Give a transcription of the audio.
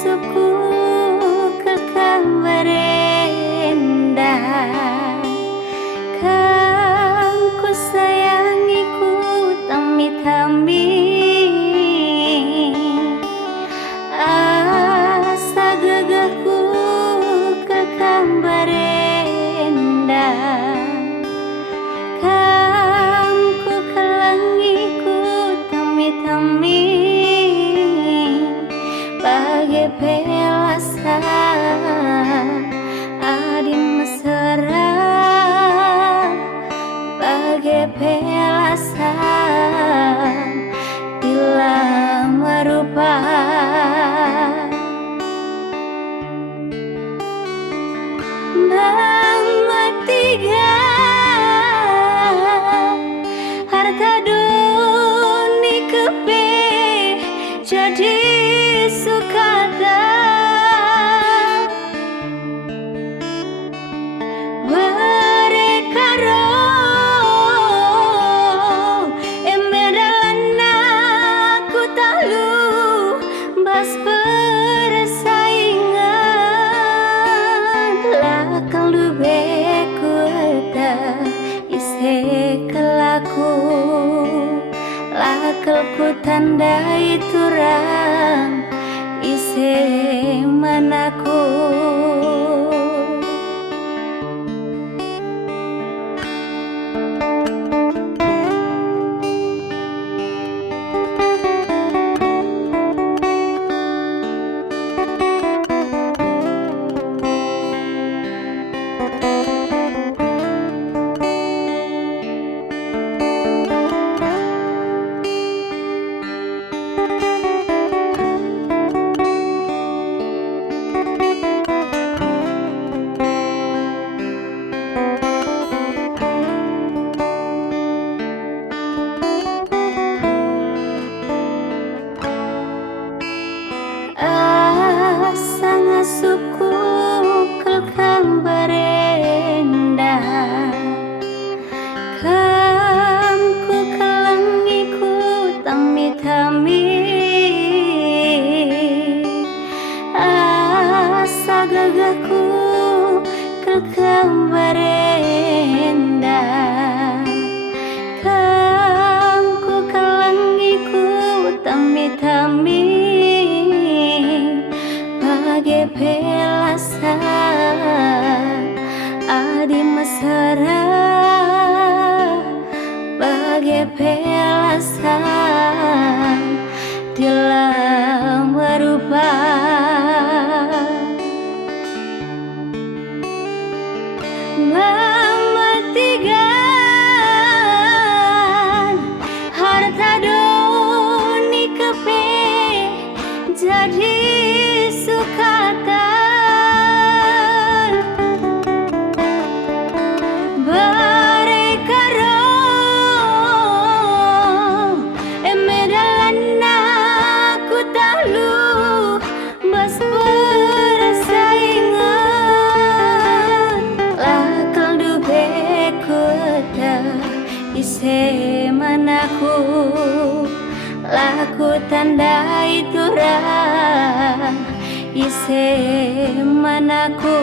suku ke kamarenda, kang ku sayangiku tami-tami. Asa gagahku ke kamarenda, kang ku kelangiku tami-tami. Bagai pelasa adi mesra, bagai pelasa dalam rupa. Tiga harta duni kepe jadi sukata, mereka roh emeralana ku talu bas persaingan lakal dubeku ta ise kelaku lakal ku tandai turang ise manaku. Suku ke kamarenda, kang ku kelangiku tami-tami. Asa gagahku ke kamarenda, kang ku kelangiku tami-tami. Bagai pelasa adi mesra, bagai pelasa dalam rupa. Mematikan harta duni kepe jadi sukata, mereka roh emedalana ku talu bas persaingan lakal dubeku ta ise manaku laku tandai turang ise manaku.